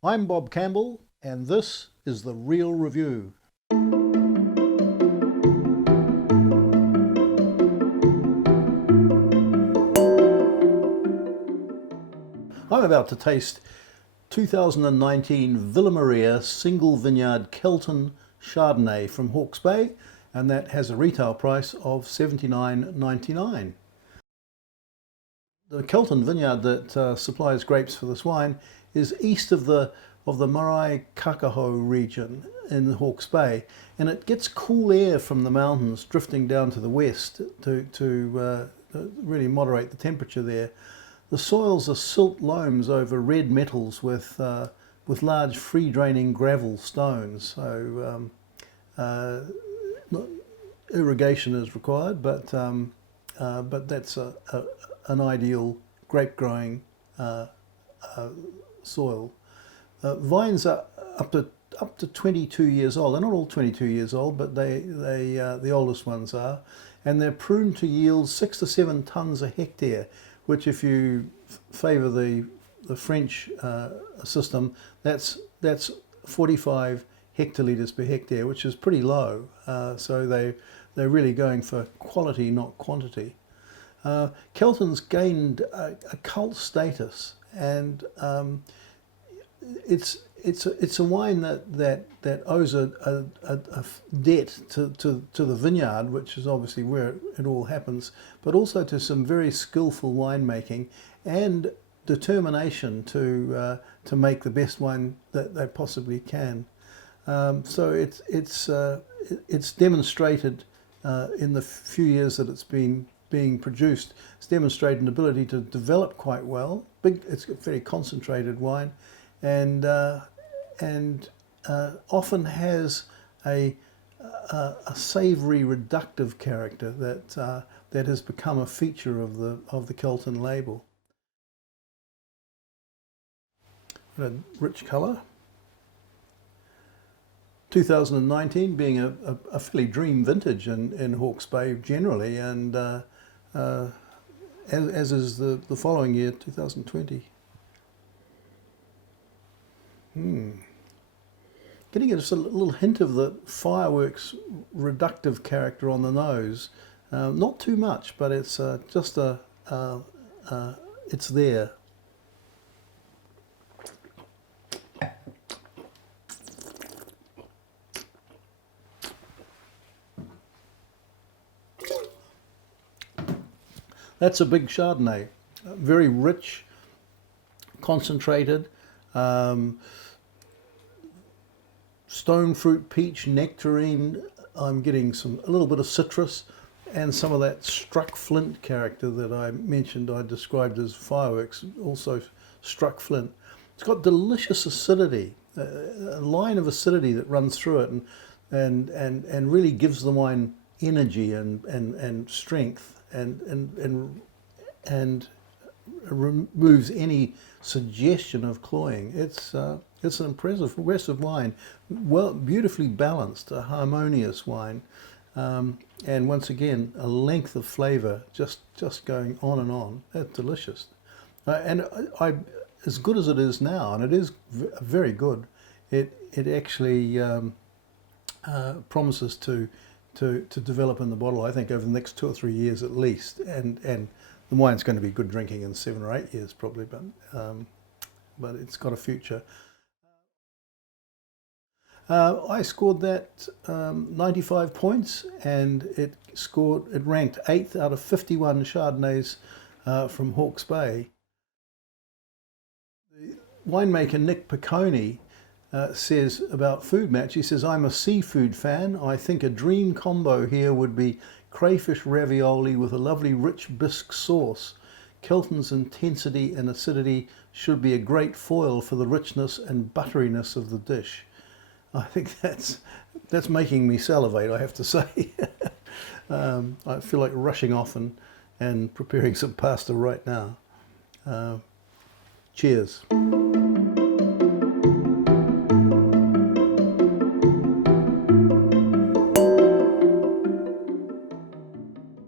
I'm Bob Campbell, and this is The Real Review. I'm about to taste 2019 Villa Maria Single Vineyard Keltern Chardonnay from Hawke's Bay, and that has a retail price of $79.99. The Keltern vineyard that supplies grapes for this wine is east of the Marae Kakaho region in Hawke's Bay, and it gets cool air from the mountains drifting down to the west to really moderate the temperature there. The soils are silt loams over red metals with large free draining gravel stones. So irrigation is required, but that's an ideal grape growing soil. Vines are up to 22 years old. They're not all 22 years old, but the oldest ones are, and they're pruned to yield 6 to 7 tons a hectare, which, if you favour the French system, that's 45 hectolitres per hectare, which is pretty low. So they're really going for quality, not quantity. Keltern's gained a cult status, and it's a wine that owes a debt to the vineyard, which is obviously where it all happens, but also to some very skillful winemaking and determination to make the best wine that they possibly can. So it's demonstrated in the few years that it's been being produced. It's demonstrated an ability to develop quite well. It's a very concentrated wine, and often has a savoury reductive character that has become a feature of the Keltern label. A rich colour. 2019 being a fairly dream vintage in Hawke's Bay generally, and as is the following year, 2020. Getting just a little hint of the fireworks reductive character on the nose. Not too much, but it's just it's there. That's a big Chardonnay, very rich, concentrated, stone fruit, peach, nectarine. I'm getting a little bit of citrus, and some of that struck flint character that I mentioned, I described as fireworks, also struck flint. It's got delicious acidity, a line of acidity that runs through it, and really gives the wine energy and strength, and removes any suggestion of cloying. It's an impressive wine, beautifully balanced, a harmonious wine, and once again a length of flavour just going on and on. That's delicious, and as good as it is now, and it is very good, it actually promises to develop in the bottle, I think, over the next 2 or 3 years at least, and the wine's going to be good drinking in 7 or 8 years probably, but it's got a future. I scored that 95 points, and it ranked 8th out of 51 Chardonnays from Hawke's Bay. The winemaker Nick Piccone says about Food Match, he says, "I'm a seafood fan. I think a dream combo here would be crayfish ravioli with a lovely rich bisque sauce. Keltern's intensity and acidity should be a great foil for the richness and butteriness of the dish." I think that's making me salivate, I have to say. I feel like rushing off and preparing some pasta right now. Cheers.